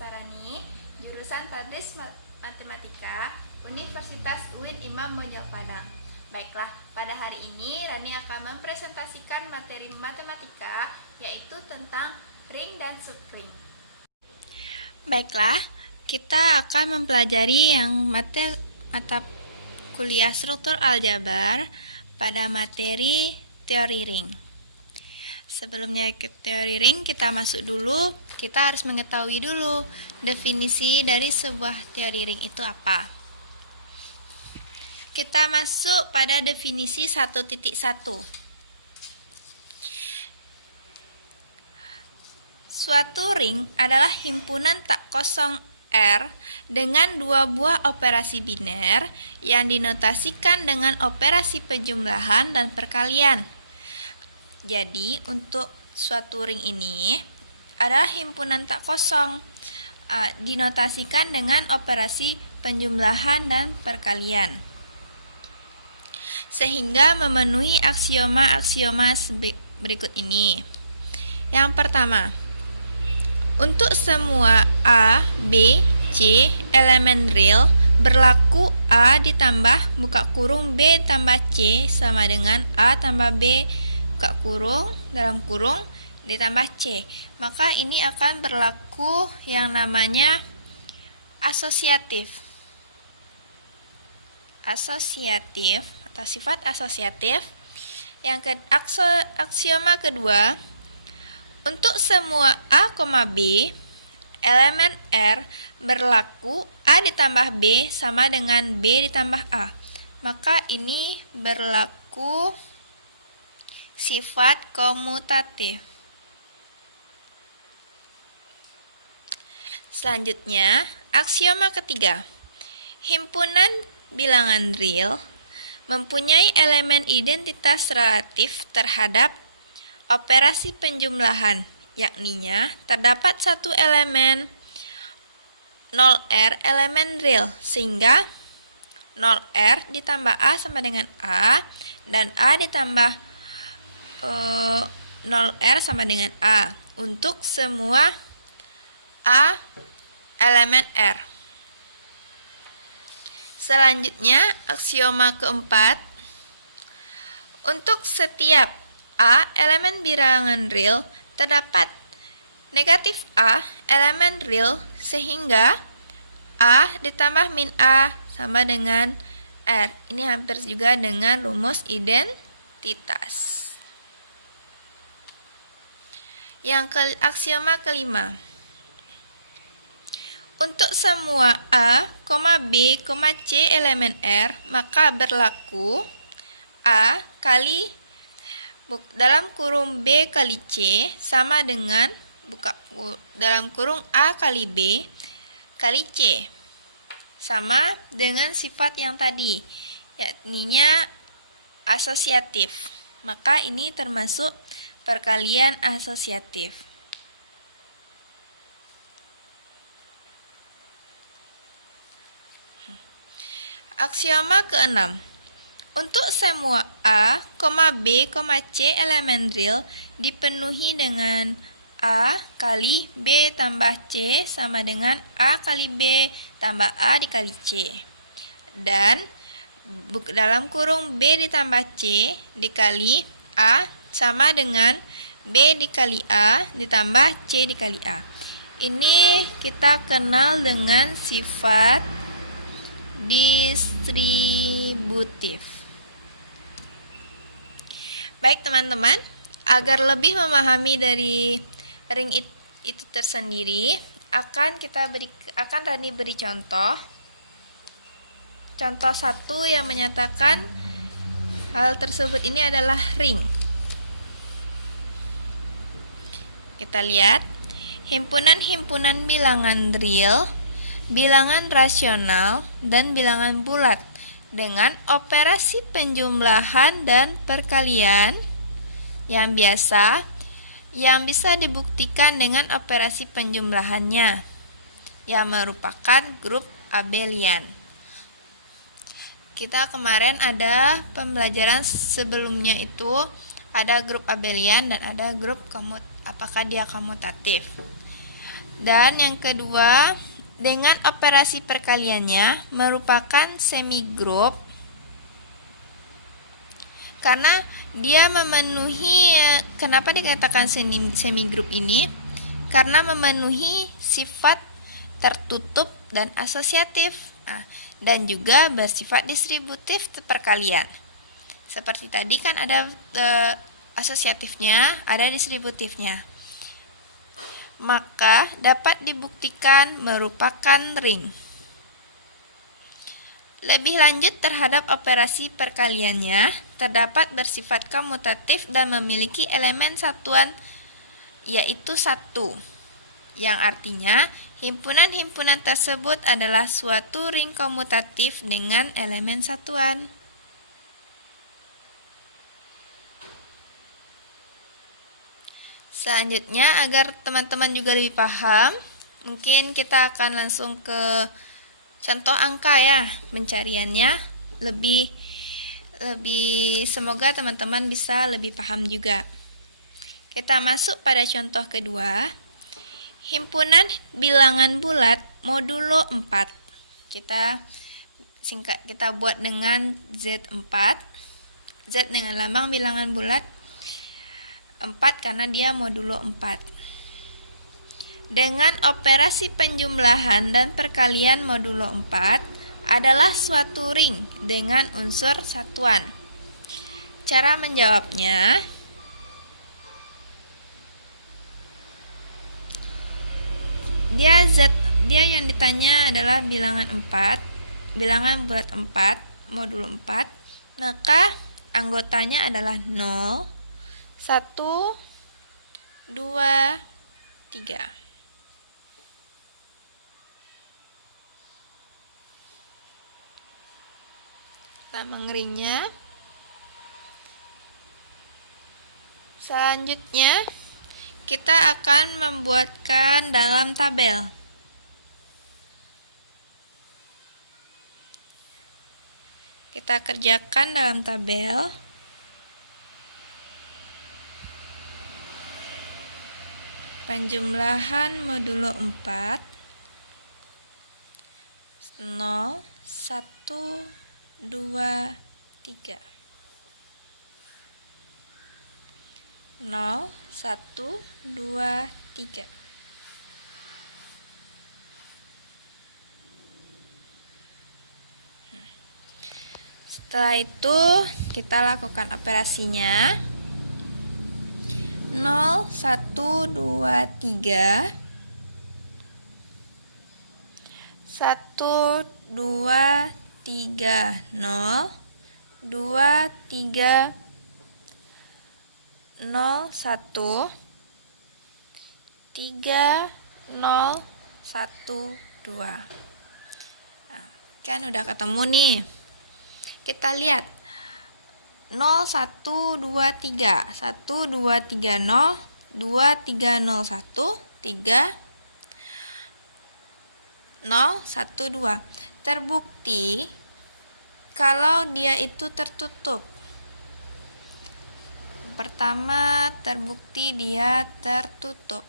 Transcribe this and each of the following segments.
Pustarani, jurusan Tadris Matematika, Universitas UIN Imam Bonjol Padang. Baiklah, pada hari ini Rani akan mempresentasikan materi matematika, yaitu tentang ring dan subring. Baiklah, kita akan mempelajari yang mata kuliah struktur aljabar pada materi teori ring. Sebelumnya ke teori ring, kita masuk dulu. Kita harus mengetahui dulu definisi dari sebuah teori ring itu apa. Kita masuk pada definisi 1.1. Suatu ring adalah himpunan tak kosong R dengan dua buah operasi biner yang dinotasikan dengan operasi penjumlahan dan perkalian. Jadi, untuk suatu ring ini adalah himpunan tak kosong, dinotasikan dengan operasi penjumlahan dan perkalian, sehingga memenuhi aksioma-aksioma berikut ini. Yang pertama, untuk semua A, B, C elemen real berlaku A ditambah buka kurung B tambah C sama dengan A tambah B buka kurung dalam kurung ditambah C. Maka ini akan berlaku yang namanya asosiatif. Asosiatif atau sifat asosiatif. Yang aksioma kedua, untuk semua A, B elemen R berlaku A ditambah B sama dengan B ditambah A. Maka ini berlaku sifat komutatif. Selanjutnya, aksioma ketiga. Himpunan bilangan real mempunyai elemen identitas relatif terhadap operasi penjumlahan, yakninya terdapat satu elemen 0R elemen real, sehingga 0R ditambah A sama dengan A dan A ditambah 0R sama dengan A untuk semua A elemen R. Selanjutnya, aksioma keempat. Untuk setiap A elemen bilangan real terdapat negatif A elemen real, sehingga A ditambah min A sama dengan R. Ini hampir juga dengan rumus identitas. Aksioma kelima. Untuk semua A, B, C elemen R, maka berlaku A kali dalam kurung B kali C sama dengan dalam kurung A kali B kali C, sama dengan sifat yang tadi, yakninya asosiatif. Maka ini termasuk perkalian asosiatif. Aksioma keenam. Untuk semua A, B, C elemen real dipenuhi dengan A kali B tambah C sama dengan A kali B tambah A dikali C. Dan dalam kurung B ditambah C dikali A sama dengan B dikali A ditambah C dikali A. Ini kita kenal dengan sifat distributif. Baik teman-teman, agar lebih memahami dari ring itu tersendiri, akan Rani beri contoh. Contoh 1 yang menyatakan hal tersebut ini adalah ring. Kita lihat, himpunan-himpunan bilangan real, bilangan rasional, dan bilangan bulat dengan operasi penjumlahan dan perkalian yang biasa yang bisa dibuktikan dengan operasi penjumlahannya yang merupakan grup abelian. Kita kemarin ada pembelajaran sebelumnya itu ada grup abelian dan ada grup apakah dia komutatif. Dan yang kedua, dengan operasi perkaliannya merupakan semigroup karena dia memenuhi, kenapa dikatakan semigroup ini? Karena memenuhi sifat tertutup dan asosiatif, dan juga bersifat distributif perkalian. Seperti tadi kan ada asosiatifnya, ada distributifnya. Maka dapat dibuktikan merupakan ring. Lebih lanjut terhadap operasi perkaliannya, terdapat bersifat komutatif dan memiliki elemen satuan yaitu 1, yang artinya himpunan-himpunan tersebut adalah suatu ring komutatif dengan elemen satuan. Selanjutnya, agar teman-teman juga lebih paham, mungkin kita akan langsung ke contoh angka ya, pencariannya lebih semoga teman-teman bisa lebih paham juga. Kita masuk pada contoh kedua. Himpunan bilangan bulat modulo 4. Kita buat dengan Z4. Z dengan lambang bilangan bulat 4 karena dia modulo 4. Dengan operasi penjumlahan dan perkalian modulo 4 adalah suatu ring dengan unsur satuan. Cara menjawabnya, dia yang ditanya adalah bilangan 4, bilangan bulat 4, modulo 4, maka anggotanya adalah 0, 1, 2, 3. Kita mengeringnya. Selanjutnya, kita akan membuatkan dalam tabel. Kita kerjakan dalam tabel. Penjumlahan modulo 4. 0, 1, 2, 3. 0, 1, 2, 3. Setelah itu kita lakukan operasinya. 0, 1, 2, 3. 1, 2, 3, 0, 2, 3, 0, 1, 3, 0, 1, 2. Kan udah ketemu nih. Kita lihat 0, 1, 2, 3. 1, 2, 3, 0, 2, 3, 0, 1, 3, 0, 1, 2. Terbukti kalau dia itu tertutup. Pertama, terbukti dia tertutup.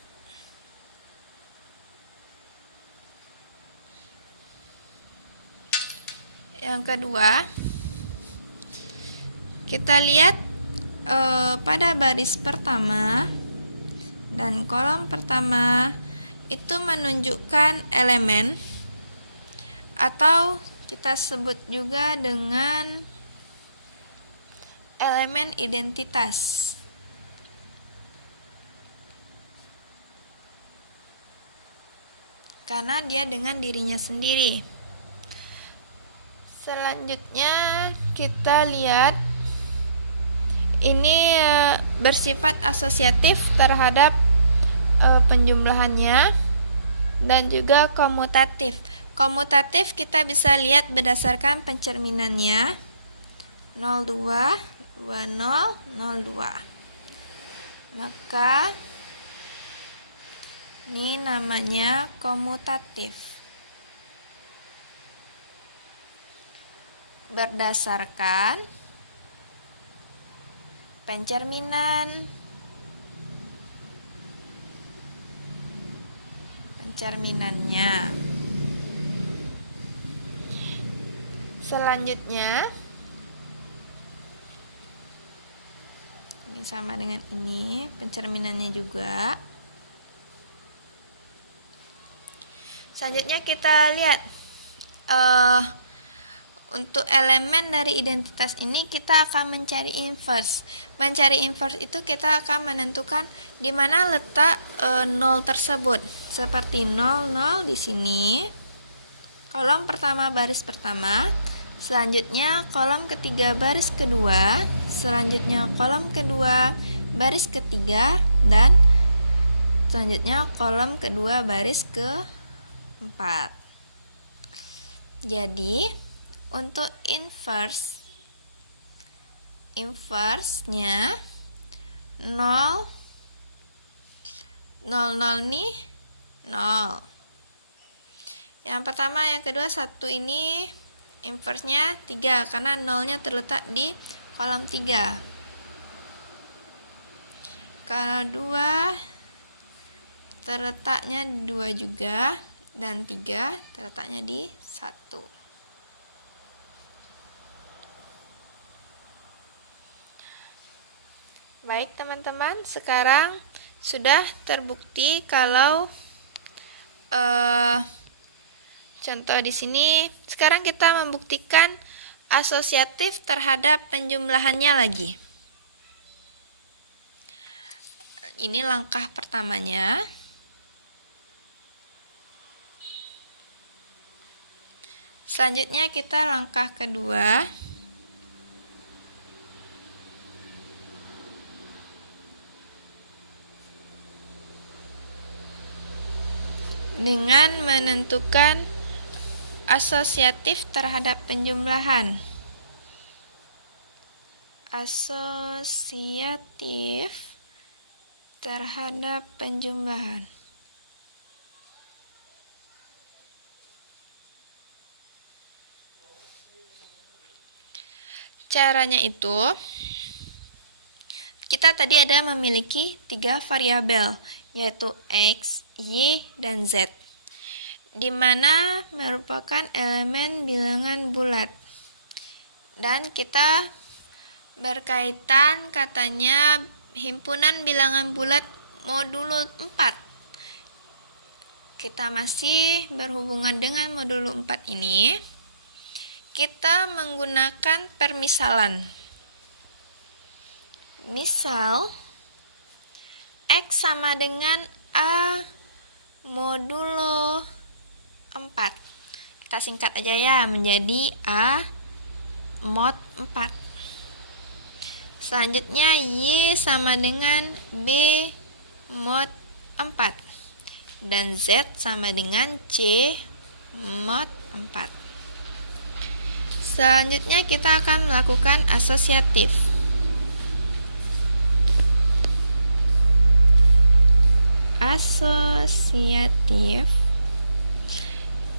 Yang kedua, kita lihat pada baris pertama dan kolom pertama itu menunjukkan elemen atau kita sebut juga dengan elemen identitas. Karena dia dengan dirinya sendiri. Selanjutnya kita lihat ini bersifat asosiatif terhadap penjumlahannya dan juga komutatif. Komutatif kita bisa lihat berdasarkan pencerminannya 02, 20, 02. Maka ini namanya komutatif. Berdasarkan pencerminan pencerminannya. Selanjutnya, Ini sama dengan ini, pencerminannya juga. Selanjutnya kita lihat untuk elemen dari identitas ini kita akan mencari inverse. Mencari inverse itu kita akan menentukan di mana letak 0 tersebut. Seperti 0, 0 di sini. Kolom pertama baris pertama, selanjutnya kolom ketiga baris kedua, selanjutnya kolom kedua baris ketiga, dan selanjutnya kolom kedua baris keempat. Jadi untuk inverse-nya 0, 0 nih 0. Yang pertama, yang kedua, 1 ini inverse-nya 3 karena 0-nya terletak di kolom 3. Kalau 2 terletaknya 2 juga, dan 3 terletaknya di 1. baik teman-teman, sekarang sudah terbukti kalau contoh di sini. Sekarang kita membuktikan asosiatif terhadap penjumlahannya lagi. Ini langkah pertamanya. Selanjutnya kita langkah kedua. Dengan menentukan asosiatif terhadap penjumlahan. Asosiatif terhadap penjumlahan. Caranya itu, kita tadi ada memiliki 3 variabel, yaitu X, Y, dan Z, di mana merupakan elemen bilangan bulat. Dan kita berkaitan katanya himpunan bilangan bulat modulo 4. Kita masih berhubungan dengan modulo 4 ini. Kita menggunakan permisalan. Misal, X sama dengan A modulo 4. Kita singkat aja ya, menjadi A mod 4. Selanjutnya, Y sama dengan B mod 4. Dan Z sama dengan C mod 4. Selanjutnya kita akan melakukan asosiatif. Asosiatif,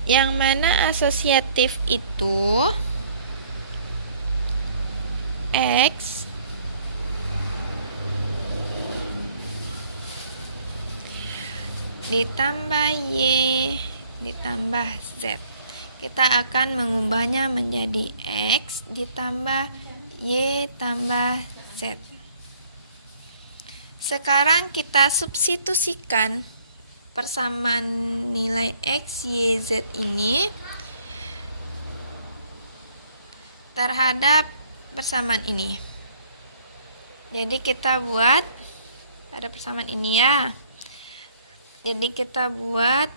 Yang mana asosiatif itu X ditambah Y ditambah Z. Kita akan mengubahnya menjadi X ditambah Y tambah Z. Sekarang kita substitusikan persamaan nilai X, Y, Z ini terhadap persamaan ini. Jadi kita buat pada persamaan ini ya. Jadi kita buat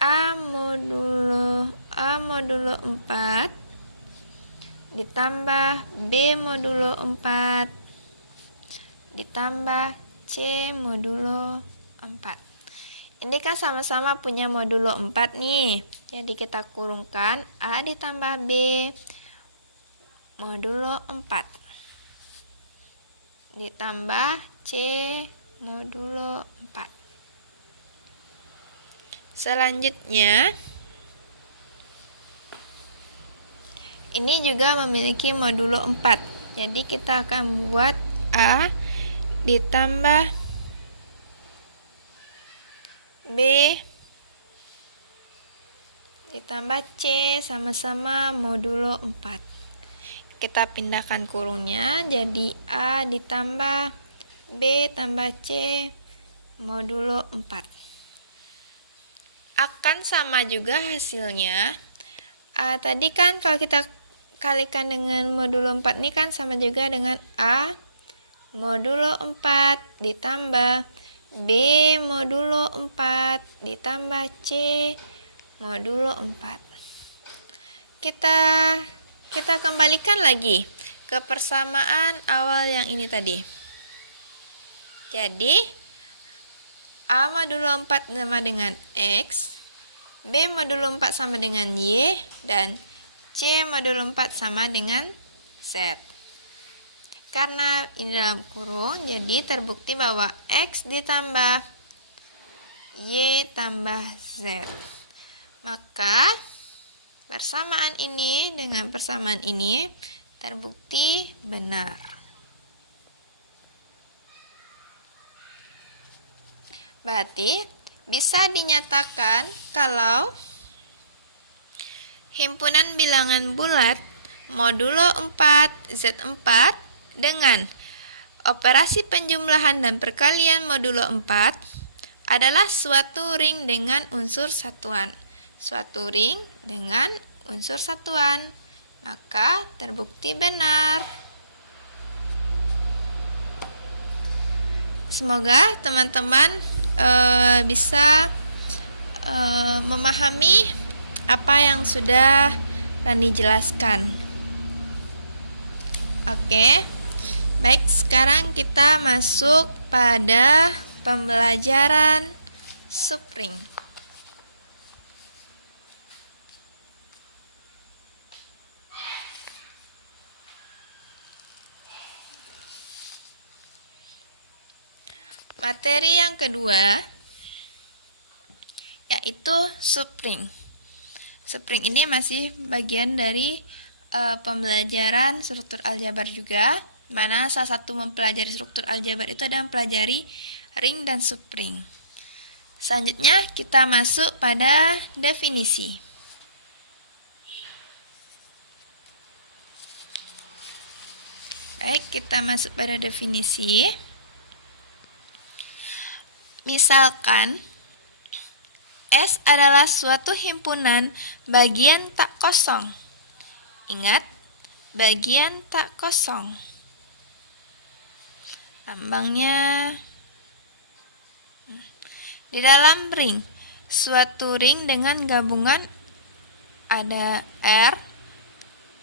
A modulo 4 ditambah B modulo 4 ditambah C modulo 4. Ini kan sama-sama punya modulo 4 nih. Jadi kita kurungkan A ditambah B modulo 4 ditambah C modulo 4. Selanjutnya, ini juga memiliki modulo 4. Jadi kita akan buat A ditambah B C sama-sama modulo 4. Kita pindahkan kurungnya jadi A ditambah B tambah C modulo 4. Akan sama juga hasilnya. Tadi kan kalau kita kalikan dengan modulo 4 ini kan sama juga dengan A modulo 4 ditambah B modulo 4 ditambah C modulo 4. Kita kembalikan lagi ke persamaan awal yang ini tadi. Jadi A modulo 4 sama dengan X, B modulo 4 sama dengan Y, dan C modulo 4 sama dengan Z. Karena ini dalam kurung, jadi terbukti bahwa X ditambah Y tambah Z. Maka persamaan ini dengan persamaan ini terbukti benar. Berarti bisa dinyatakan kalau himpunan bilangan bulat modulo 4 Z4 dengan operasi penjumlahan dan perkalian modulo 4 adalah suatu ring dengan unsur satuan. Suatu ring dengan unsur satuan, maka terbukti benar. Semoga teman-teman bisa memahami apa yang sudah Rani jelaskan. Oke, baik, sekarang kita masuk pada pembelajaran subring. Materi yang kedua yaitu subring. Subring ini masih bagian dari pembelajaran struktur aljabar juga, mana salah satu mempelajari struktur aljabar itu adalah mempelajari ring dan subring. Selanjutnya kita masuk pada definisi. Baik, kita masuk pada definisi. Misalkan S adalah suatu himpunan bagian tak kosong. Ingat, bagian tak kosong. Lambangnya di dalam ring. Suatu ring dengan gabungan ada R,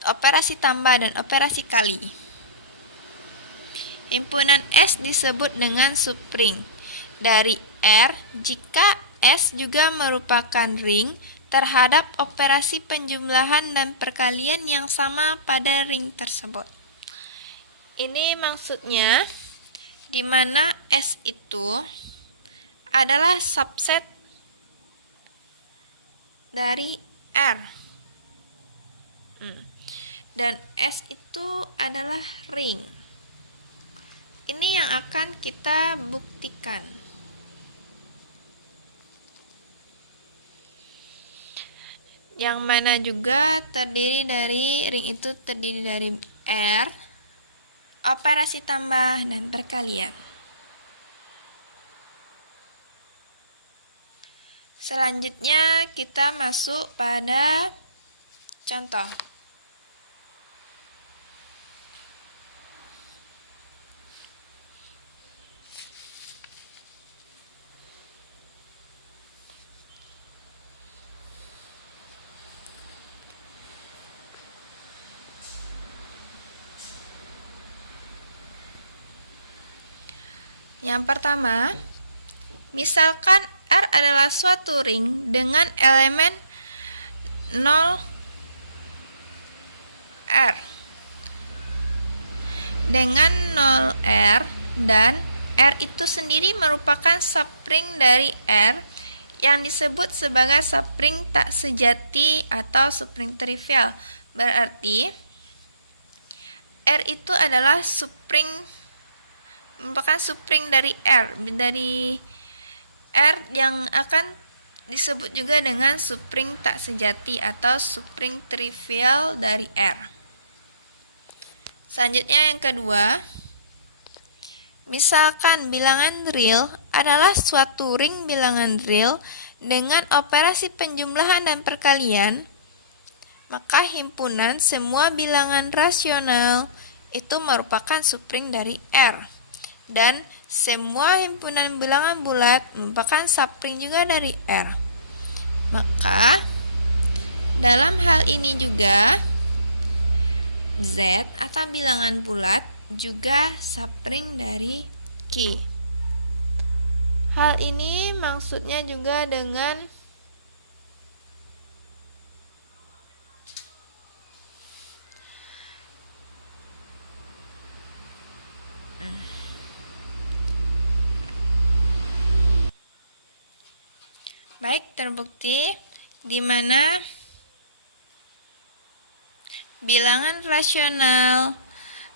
operasi tambah dan operasi kali. Himpunan S disebut dengan subring dari R jika S juga merupakan ring terhadap operasi penjumlahan dan perkalian yang sama pada ring tersebut. Ini maksudnya di mana S itu adalah subset dari R. Dan S itu adalah ring. Ini yang akan kita buktikan. Yang mana juga ring itu terdiri dari R, operasi tambah dan perkalian. Selanjutnya kita masuk pada contoh. Yang pertama, misalkan R adalah suatu ring dengan elemen 0 R. Dengan 0 R dan R itu sendiri merupakan subring dari R yang disebut sebagai subring tak sejati atau subring trivial. Berarti R itu adalah merupakan subring dari R yang akan disebut juga dengan subring tak sejati atau subring trivial dari R. Selanjutnya yang kedua, misalkan bilangan real adalah suatu ring bilangan real dengan operasi penjumlahan dan perkalian, maka himpunan semua bilangan rasional itu merupakan subring dari R. Dan semua himpunan bilangan bulat merupakan subring juga dari R. Maka dalam hal ini juga Z atau bilangan bulat juga subring dari Q. Hal ini maksudnya juga dengan baik, terbukti di mana bilangan rasional,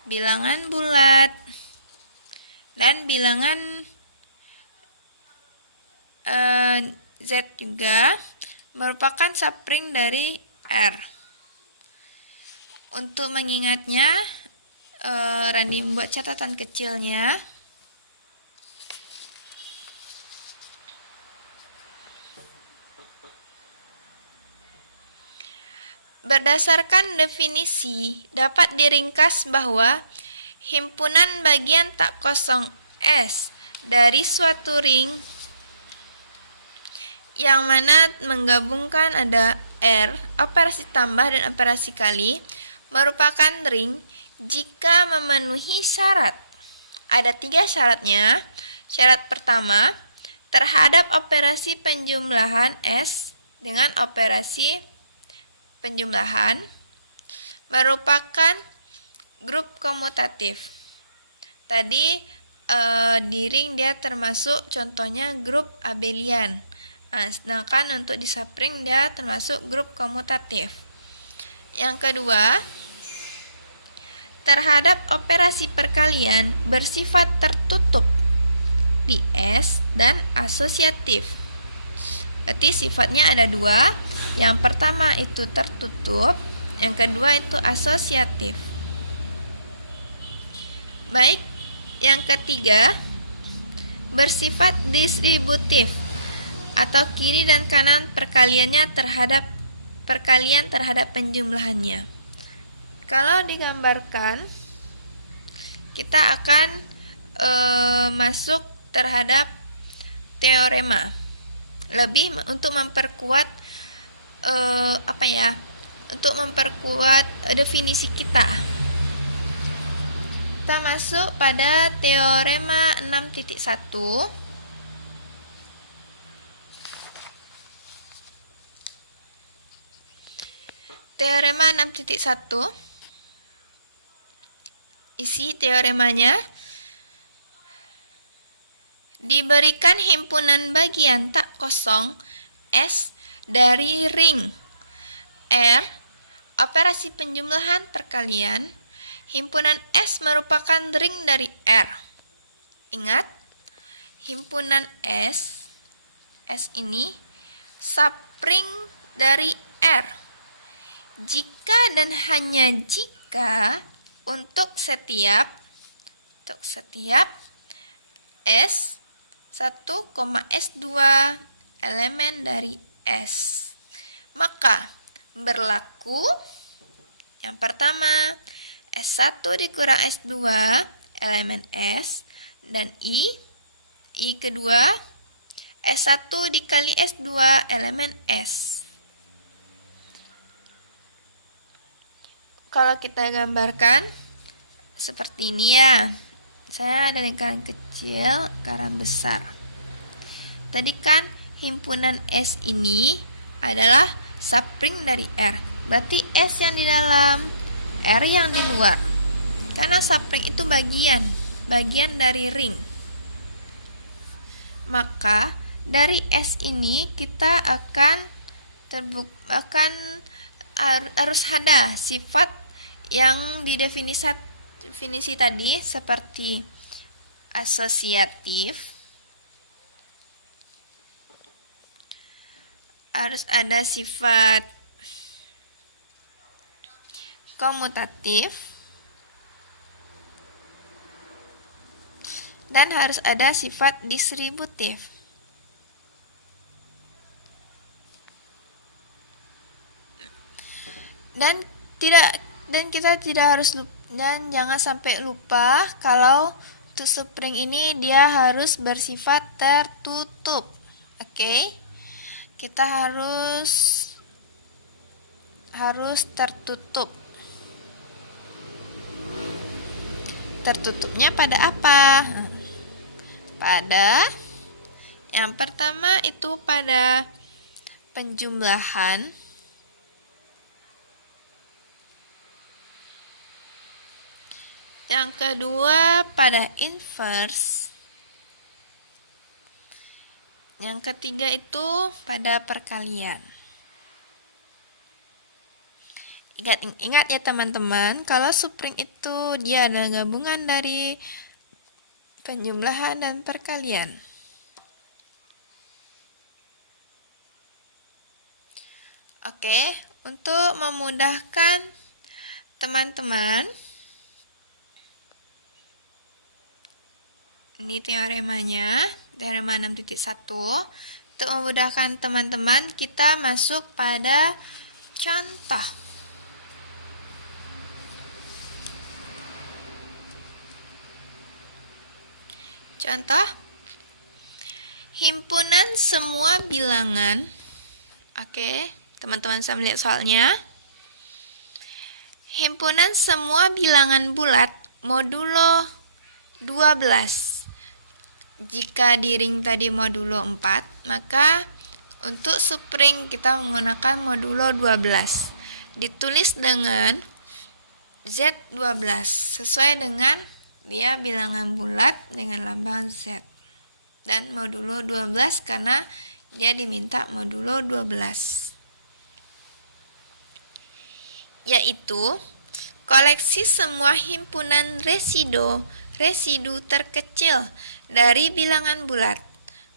bilangan bulat, dan bilangan Z juga merupakan subring dari R. Untuk mengingatnya, Randi membuat catatan kecilnya. Berdasarkan definisi, dapat diringkas bahwa himpunan bagian tak kosong S dari suatu ring yang mana menggabungkan ada R, operasi tambah dan operasi kali, merupakan ring jika memenuhi syarat. Ada 3 syaratnya. Syarat pertama, terhadap operasi penjumlahan S dengan operasi penjumlahan merupakan grup komutatif. Tadi di ring dia termasuk contohnya grup abelian. Sedangkan untuk di subring dia termasuk grup komutatif. Yang kedua, terhadap operasi perkalian bersifat tertutup di S dan asosiatif. Berarti sifatnya ada 2. Yang pertama itu tertutup, yang kedua itu asosiatif. Baik, yang ketiga bersifat distributif atau kiri dan kanan perkalian terhadap penjumlahannya. Kalau digambarkan, kita akan masuk terhadap teorema. Lebih untuk memperkuat definisi kita. Kita masuk pada teorema 6.1. Teorema 6.1. Isi teoremanya, diberikan himpunan bagian tak kosong S dari ring R, operasi penjumlahan perkalian, himpunan S merupakan ring dari R. Ingat, himpunan S ini subring dari R. Jika dan hanya jika untuk setiap S1, S2 elemen dari S, maka berlaku yang pertama S1 dikurang S2 elemen S, dan I kedua S1 dikali S2 elemen S. Kalau kita gambarkan seperti ini ya. Saya ada lingkaran kecil, lingkaran besar. Tadi kan himpunan S ini adalah subring dari R. Berarti S yang di dalam, R yang di luar. Karena subring itu bagian dari ring. Maka dari S ini kita harus ada sifat yang didefinisi tadi seperti asosiatif, harus ada sifat komutatif dan harus ada sifat distributif. Dan kita tidak harus dan jangan sampai lupa kalau to spring ini dia harus bersifat tertutup. Oke? Kita harus tertutup. Tertutupnya pada apa? Pada yang pertama itu pada penjumlahan. Yang kedua pada inverse. Yang ketiga itu pada perkalian. Ingat ya teman-teman, kalau spring itu dia adalah gabungan dari penjumlahan dan perkalian. Oke, untuk memudahkan teman-teman, ini teoremanya, teorema 6.1. Untuk memudahkan teman-teman, kita masuk pada contoh. Contoh, himpunan semua bilangan. Oke, teman-teman bisa melihat soalnya. Himpunan semua bilangan bulat modulo 12. Jika di ring tadi modulo 4, maka untuk spring kita menggunakan modulo 12. Ditulis dengan Z12 sesuai dengan dia bilangan bulat dengan lambang Z. Dan modulo 12 karena dia diminta modulo 12. Yaitu koleksi semua himpunan residu terkecil dari bilangan bulat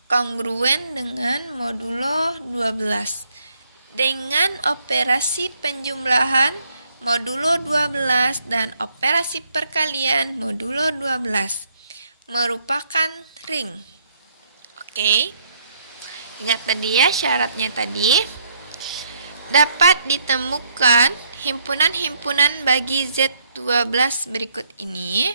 kongruen dengan modulo 12 dengan operasi penjumlahan modulo 12 dan operasi perkalian modulo 12 merupakan ring. Oke. Ingat tadi ya syaratnya tadi. Dapat ditemukan himpunan-himpunan bagi Z12 berikut ini.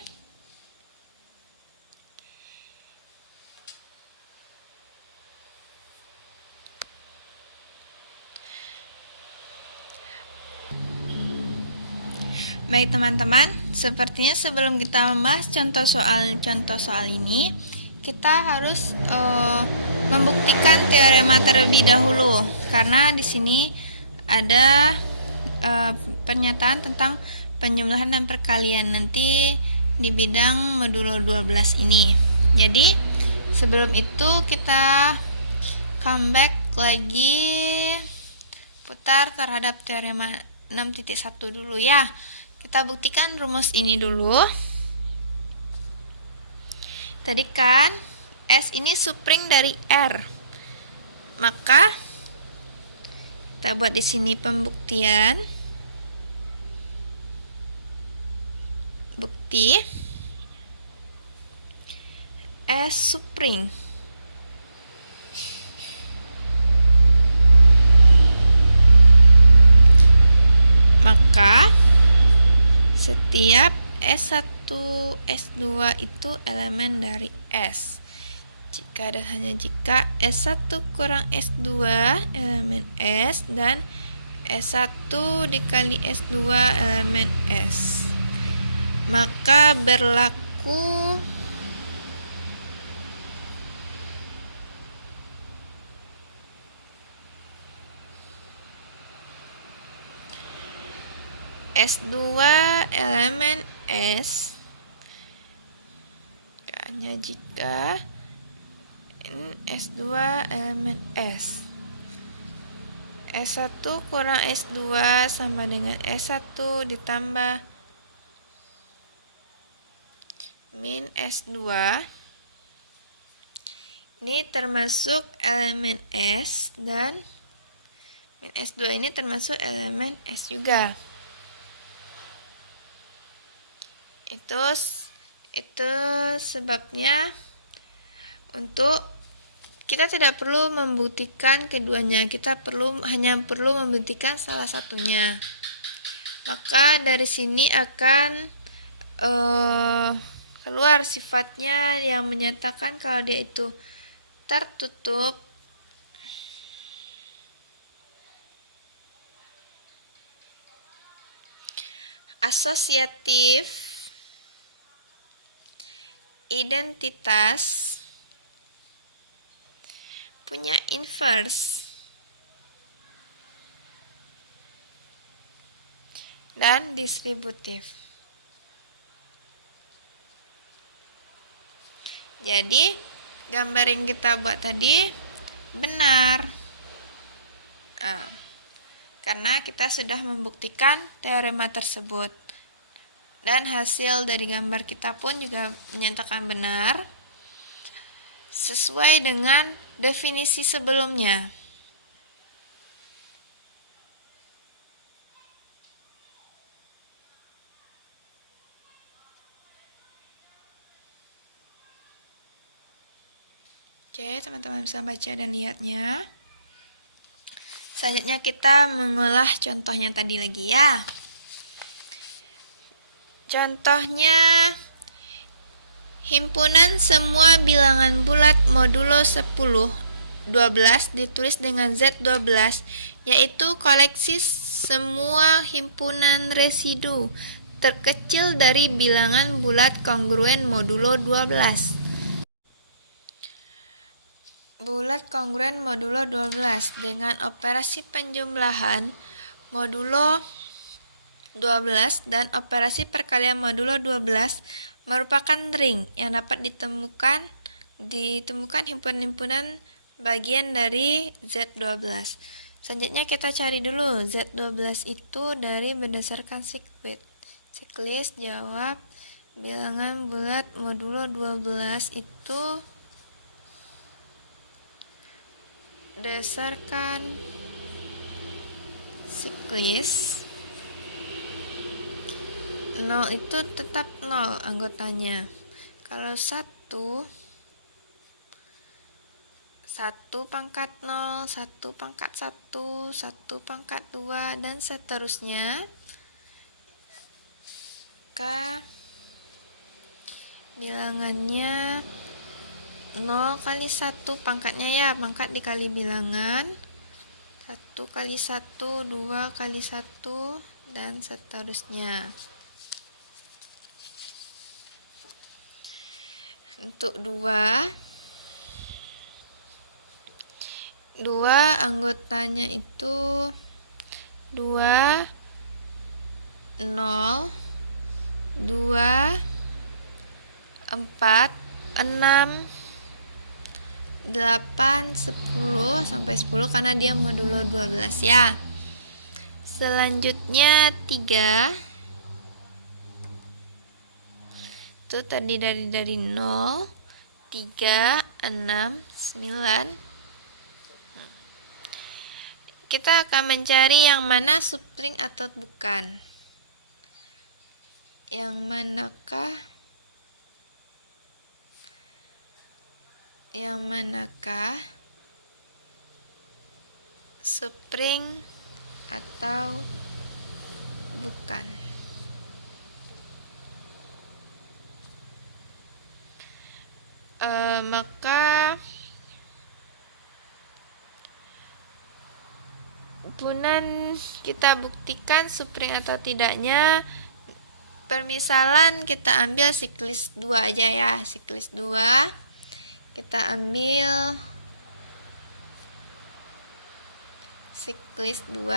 Baik teman-teman, sepertinya sebelum kita membahas contoh soal ini, kita harus membuktikan teorema terlebih dahulu karena di sini ada pernyataan tentang penjumlahan dan perkalian nanti di bidang modulo 12 ini. Jadi sebelum itu kita comeback lagi, putar terhadap teorema 6.1 dulu ya. Kita buktikan rumus ini dulu. Tadi kan S ini spring dari R. Maka kita buat di sini pembuktian. Bukti S spring. Maka setiap S1, S2 itu elemen dari S. Jika dan hanya jika S1 kurang S2 elemen S dan S1 dikali S2 elemen S. Maka berlaku S2 elemen S hanya jika S2 elemen S. S1 kurang S2 sama dengan S1 ditambah min S2. Ini termasuk elemen S dan Min S2 ini termasuk elemen S juga. Itu sebabnya untuk kita tidak perlu membuktikan keduanya, kita hanya perlu membuktikan salah satunya. Maka dari sini akan keluar sifatnya yang menyatakan kalau dia itu tertutup asosiatif identitas punya inverse dan distributif. Jadi gambar yang kita buat tadi benar. Karena kita sudah membuktikan teorema tersebut. Dan hasil dari gambar kita pun juga menyatakan benar sesuai dengan definisi sebelumnya. Oke, teman-teman bisa baca dan lihatnya. Selanjutnya kita mengolah contohnya tadi lagi ya. Contohnya, himpunan semua bilangan bulat modulo 10, 12 ditulis dengan Z12, yaitu koleksi semua himpunan residu terkecil dari bilangan bulat kongruen modulo 12. Bulat kongruen modulo 12 dengan operasi penjumlahan modulo 12 dan operasi perkalian modulo 12 merupakan ring yang dapat ditemukan himpunan-himpunan bagian dari Z12. Selanjutnya kita cari dulu Z12 itu dari berdasarkan siklus jawab bilangan bulat modulo 12 itu berdasarkan siklus 0 itu tetap 0 anggotanya. Kalau 1 pangkat 0, 1 pangkat 1, 1 pangkat 2 dan seterusnya. Maka bilangannya 0 kali 1 pangkatnya ya, pangkat dikali bilangan 1 kali 1, 2 kali 1 dan seterusnya. Untuk 2 anggotanya itu 2, 0, 2, 4, 6, 8, 10 sampai 10 karena dia modulo 12 ya. Selanjutnya 3 itu tadi dari 0, 3, 6, 9. Kita akan mencari yang mana subring atau bukan. Yang manakah subring atau bukan. Maka himpunan kita buktikan subring atau tidaknya. Permisalan kita ambil siklus 2 aja ya. Siklus 2 kita ambil siklus 2.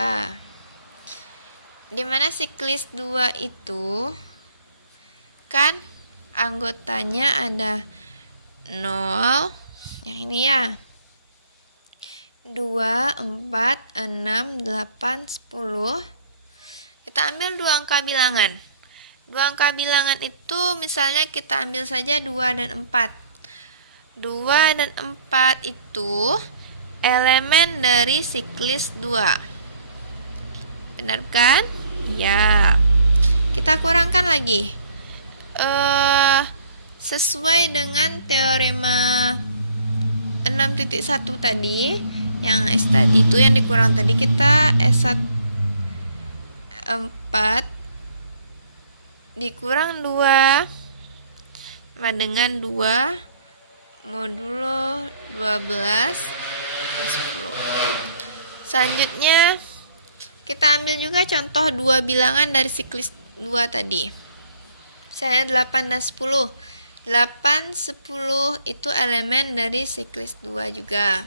Dimana siklus 2 itu kan anggotanya ada 0, yang ini ya, 2, 4, 6, 8, 10. Kita ambil 2 angka bilangan. 2 angka bilangan itu misalnya kita ambil saja 2 dan 4. 2 dan 4 itu elemen dari siklus 2. Benar kan? Ya. Kita kurangkan lagi. Sesuai dengan teorema 6.1 tadi, yang S tadi itu yang dikurang tadi, kita S1 4 dikurang 2 sama dengan 2 modulo 12. Selanjutnya kita ambil juga contoh dua bilangan dari siklis 2 tadi. Saya 8 dan 10. 8, 10 itu elemen dari siklis 2 juga.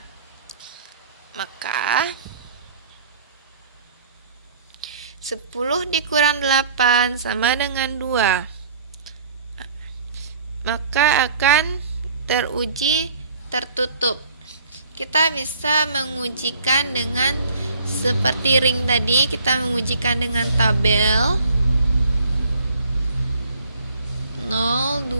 Maka 10 dikurang 8 sama dengan 2. Maka akan teruji tertutup. Kita bisa mengujikan dengan seperti ring tadi, kita mengujikan dengan tabel 0, 2,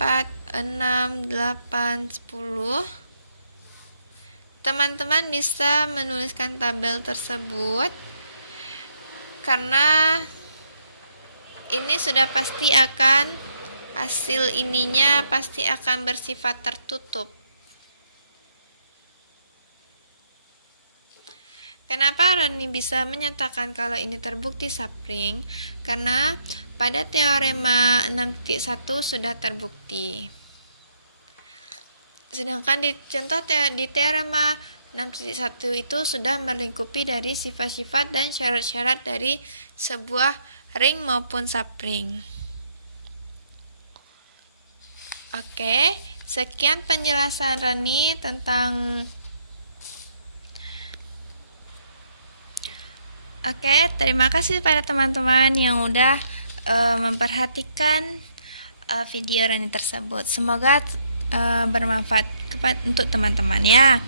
4, 6, 8, 10. Teman-teman bisa menuliskan tabel tersebut karena ini sudah pasti akan, hasil ininya pasti akan bersifat tertutup. Kenapa Rani bisa menyatakan kalau ini terbukti sapring? Karena pada teorema 6.1 sudah terbukti. Sedangkan di teorema 6.1 itu sudah melingkupi dari sifat-sifat dan syarat-syarat dari sebuah ring maupun sapring. Oke, sekian penjelasan Rani tentang terima kasih pada teman-teman yang udah memperhatikan video Rani tersebut. Semoga bermanfaat untuk teman-teman ya.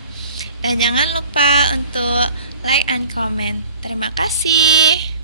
Dan jangan lupa untuk like and comment. Terima kasih.